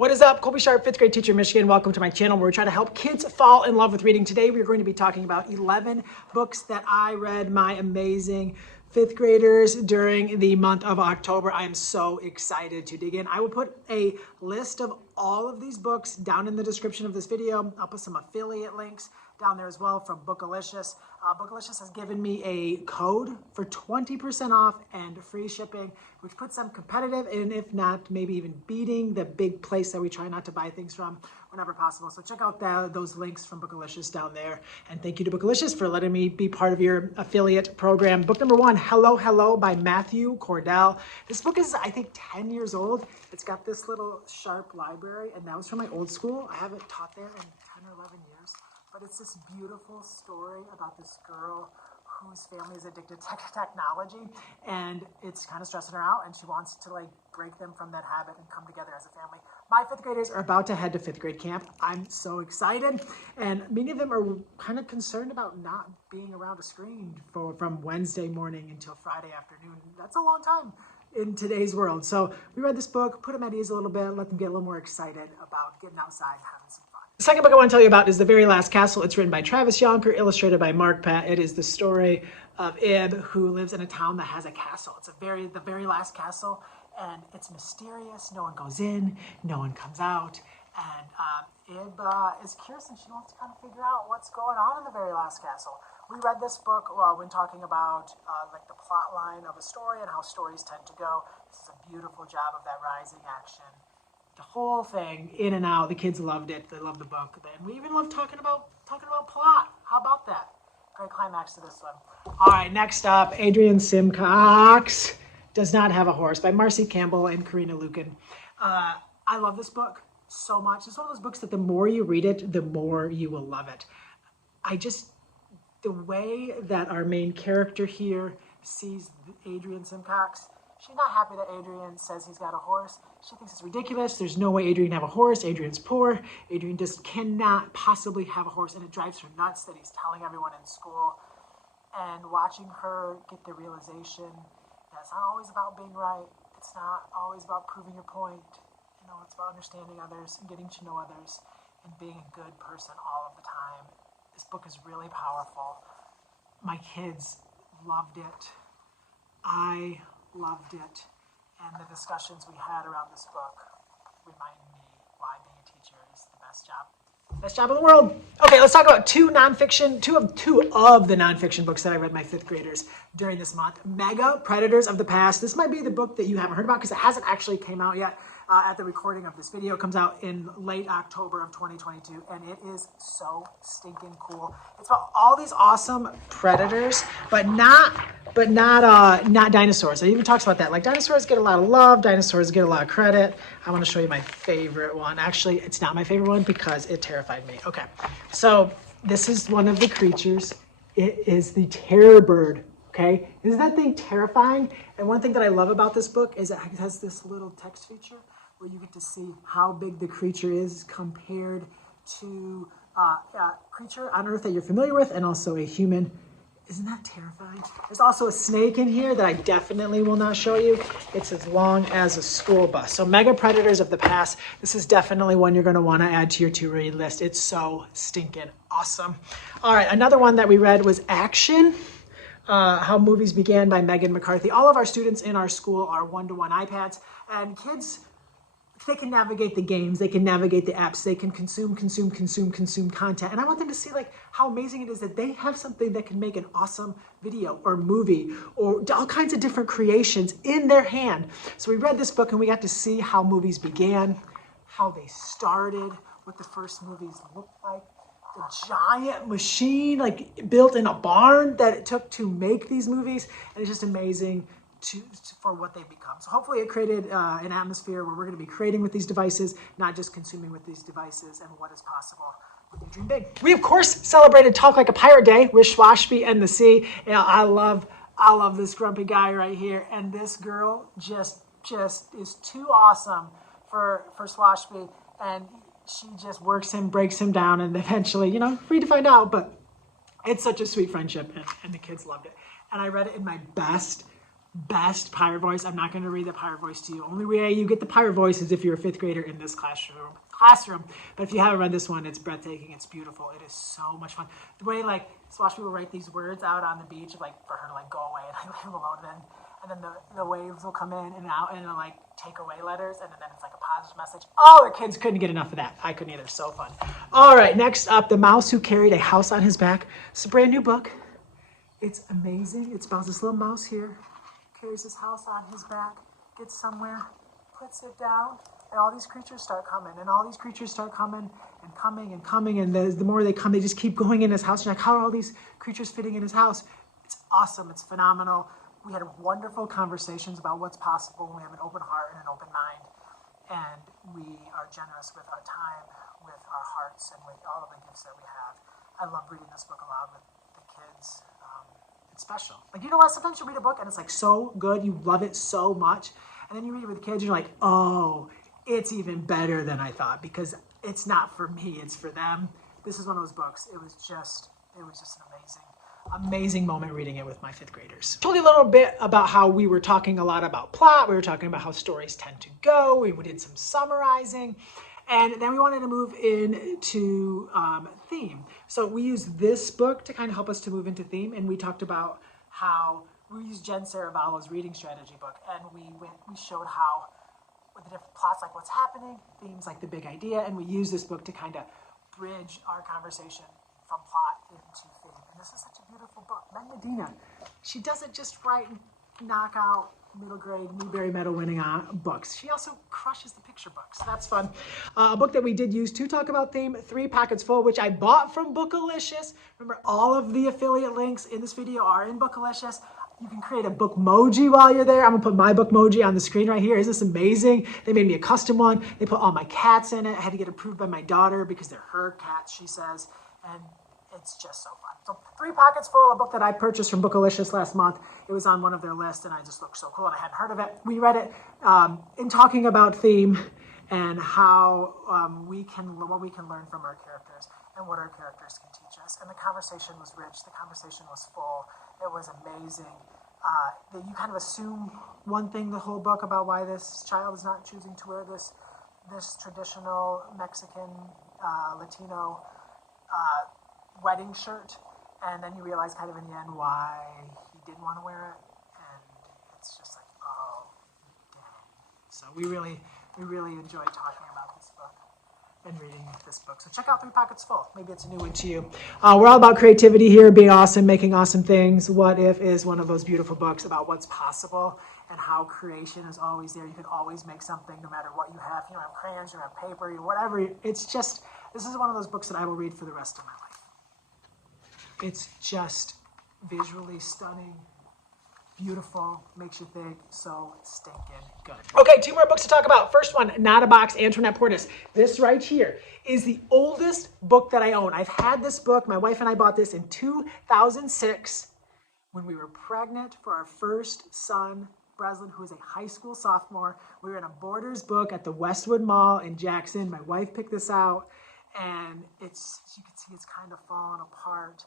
What is up? Colby Sharp, fifth grade teacher in Michigan. Welcome to my channel where we try to help kids fall in love with reading. Today we're going to be talking about 11 books that I read my amazing fifth graders during the month of October. I am so excited to dig in. I will put a list of all of these books down in the description of this video. I'll put some affiliate links down there as well from Bookalicious. Bookalicious has given me a code for 20% off and free shipping, which puts them competitive and if not, maybe even beating the big place that we try not to buy things from whenever possible. So check out those links from Bookalicious down there. And thank you to Bookalicious for letting me be part of your affiliate program. Book number one, Hello, Hello by Matthew Cordell. This book is, I think, 10 years old. It's got this little sharp library, and that was from my old school. I haven't taught there in 10 or 11 years. But it's this beautiful story about this girl whose family is addicted to technology, and it's kind of stressing her out, and she wants to break them from that habit and come together as a family. My fifth graders are about to head to fifth grade camp. I'm so excited, and many of them are kind of concerned about not being around a screen from Wednesday morning until Friday afternoon. That's a long time in today's world. So we read this book, put them at ease a little bit, let them get a little more excited about getting outside and having some fun. The second book I want to tell you about is The Very Last Castle. It's written by Travis Yonker, illustrated by Mark Pat. It is the story of Ib, who lives in a town that has a castle. It's the very last castle, and it's mysterious. No one goes in, no one comes out, and Ib is curious, and she wants to kind of figure out what's going on in the very last castle. We read this book when talking about the plot line of a story and how stories tend to go. This is a beautiful job of that rising action. The whole thing, in and out. The kids loved it. They loved the book. And we even loved talking about plot. How about that? Great climax to this one. All right, next up, Adrian Simcox Does Not Have a Horse by Marcy Campbell and Karina Lukin. I love this book so much. It's one of those books that the more you read it, the more you will love it. The way that our main character here sees Adrian Simcox, she's not happy that Adrian says he's got a horse. She thinks it's ridiculous. There's no way Adrian can have a horse. Adrian's poor. Adrian just cannot possibly have a horse, and it drives her nuts that he's telling everyone in school. And watching her get the realization that it's not always about being right. It's not always about proving your point. It's about understanding others and getting to know others and being a good person all of the time. This book is really powerful. My kids loved it. I loved it. And the discussions we had around this book remind me why being a teacher is the best job. Best job in the world. Okay, let's talk about two of the nonfiction books that I read my fifth graders during this month. Mega Predators of the Past. This might be the book that you haven't heard about because it hasn't actually came out yet. At the recording of this video. It comes out in late October of 2022, and it is so stinking cool. It's about all these awesome predators, but not dinosaurs. It even talks about that. Dinosaurs get a lot of love, dinosaurs get a lot of credit. I want to show you my favorite one. Actually, it's not my favorite one because it terrified me. Okay, so this is one of the creatures. It is the terror bird. Okay, isn't that thing terrifying? And one thing that I love about this book is it has this little text feature where you get to see how big the creature is compared to a creature on Earth that you're familiar with and also a human. Isn't that terrifying? There's also a snake in here that I definitely will not show you. It's as long as a school bus. So Mega Predators of the Past. This is definitely one you're going to want to add to your to-read list. It's so stinking awesome. All right, another one that we read was Action. How Movies Began by Megan McCarthy. All of our students in our school are one-to-one iPads, and kids, they can navigate the games, they can navigate the apps, they can consume content. And I want them to see how amazing it is that they have something that can make an awesome video or movie or all kinds of different creations in their hand. So we read this book and we got to see how movies began, how they started, what the first movies looked like. The giant machine built in a barn that it took to make these movies, and it's just amazing for what they've become. So hopefully it created an atmosphere where we're going to be creating with these devices, not just consuming with these devices, and what is possible when you dream big. We of course celebrated Talk Like a Pirate Day with Swashby and the Sea. I love this grumpy guy right here, and this girl just is too awesome for Swashby, and she just works him, breaks him down, and eventually, free to find out, but it's such a sweet friendship, and the kids loved it. And I read it in my best best pirate voice. I'm not going to read the pirate voice to you. Only way you get the pirate voice is if you're a fifth grader in this classroom. But if you haven't read this one, it's breathtaking. It's beautiful. It is so much fun. The way just watch people write these words out on the beach, for her to go away, and I leave them alone. And then the waves will come in and out, and it'll take away letters, and then it's a positive message. Oh, the kids couldn't get enough of that. I couldn't either. So fun. All right, next up, The Mouse Who Carried a House on His Back. It's a brand new book. It's amazing. It's about this little mouse here, carries his house on his back, gets somewhere, puts it down, and all these creatures start coming, and all these creatures start coming and coming and coming, and the more they come, they just keep going in his house. You're like, how are all these creatures fitting in his house? It's awesome. It's phenomenal. We had wonderful conversations about what's possible when we have an open heart and an open mind, and we are generous with our time, with our hearts, and with all of the gifts that we have. I love reading this book aloud with the kids. It's special. You know what? Sometimes you read a book and it's so good, you love it so much, and then you read it with kids, and you're like, oh, it's even better than I thought, because it's not for me, it's for them. This is one of those books. It was just an amazing moment reading it with my fifth graders. I told you a little bit about how we were talking a lot about plot. We were talking about how stories tend to go. We did some summarizing. And then we wanted to move into theme. So we used this book to kind of help us to move into theme. And we talked about how we used Jen Saravallo's reading strategy book. And we showed how with the different plots, what's happening, themes the big idea. And we used this book to kind of bridge our conversation from plot into theme. And this is such a beautiful book. Meg Medina, she doesn't just write and knock out middle grade Newbery Medal winning books. She also crushes the picture books. So that's fun. A book that we did use to talk about theme, 3 Pockets Full, which I bought from Bookalicious. Remember, all of the affiliate links in this video are in Bookalicious. You can create a bookmoji while you're there. I'm gonna put my bookmoji on the screen right here. Isn't this amazing? They made me a custom one. They put all my cats in it. I had to get approved by my daughter because they're her cats, she says. And it's just so fun. So 3 Pockets Full, a book that I purchased from Bookalicious last month. It was on one of their lists, and I just looked so cool, and I hadn't heard of it. We read it in talking about theme and how what we can learn from our characters and what our characters can teach us. And the conversation was rich. The conversation was full. It was amazing. That you kind of assume one thing the whole book about why this child is not choosing to wear this traditional Mexican Latino wedding shirt, and then you realize kind of in the end why he didn't want to wear it, and it's just oh, dang. So we really enjoyed talking about this book and reading this book. So check out 3 Pockets Full. Maybe it's a new one to you. We're all about creativity here, being awesome, making awesome things. What If is one of those beautiful books about what's possible and how creation is always there. You can always make something no matter what you have. You don't have crayons, you don't have paper, whatever. It's just, this is one of those books that I will read for the rest of my life. It's just visually stunning, beautiful, makes you think, so stinking good. Okay, 2 more books to talk about. First one, Not a Box, Antoinette Portis. This right here is the oldest book that I own. I've had this book. My wife and I bought this in 2006 when we were pregnant for our first son, Breslin, who is a high school sophomore. We were in a Borders book at the Westwood Mall in Jackson. My wife picked this out, and you can see it's kind of falling apart.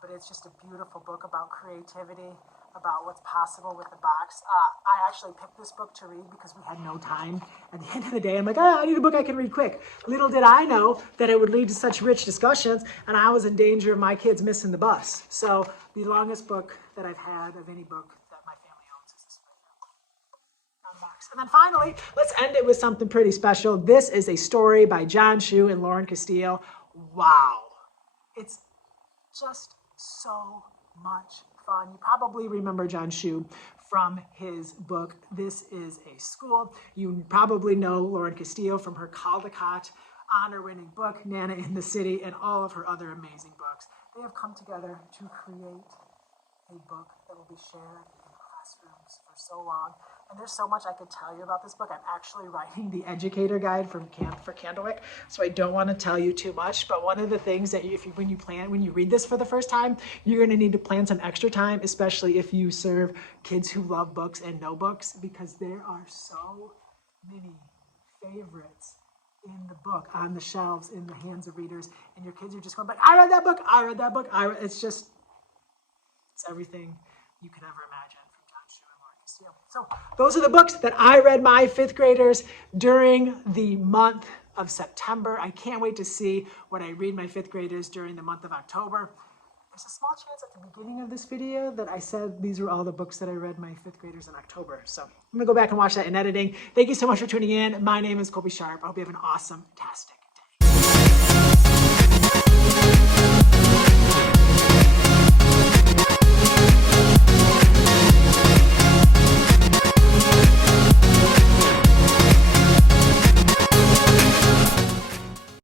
But it's just a beautiful book about creativity, about what's possible with the box. I actually picked this book to read because we had no time. At the end of the day, I'm like, I need a book I can read quick. Little did I know that it would lead to such rich discussions, and I was in danger of my kids missing the bus. So the longest book that I've had of any book that my family owns is this box. And then finally, let's end it with something pretty special. This is a story by John Schu and Lauren Castillo. Wow. It's just so much fun. You probably remember John Schu from his book, This Is a School. You probably know Lauren Castillo from her Caldecott honor-winning book, Nana in the City, and all of her other amazing books. They have come together to create a book that will be shared in classrooms for so long. And there's so much I could tell you about this book. I'm actually writing the educator guide for Candlewick, so I don't want to tell you too much. But one of the things that when you read this for the first time, you're going to need to plan some extra time, especially if you serve kids who love books and know books, because there are so many favorites in the book, on the shelves, in the hands of readers, and your kids are just going like, I read that book, I read that book, it's everything you could ever imagine from John Schu and Lauren you. So those are the books that I read my fifth graders during the month of September. I can't wait to see what I read my fifth graders during the month of October. There's a small chance at the beginning of this video that I said these were all the books that I read my fifth graders in October. So I'm gonna go back and watch that in editing. Thank you so much for tuning in. My name is Colby Sharp. I hope you have an awesome, fantastic day.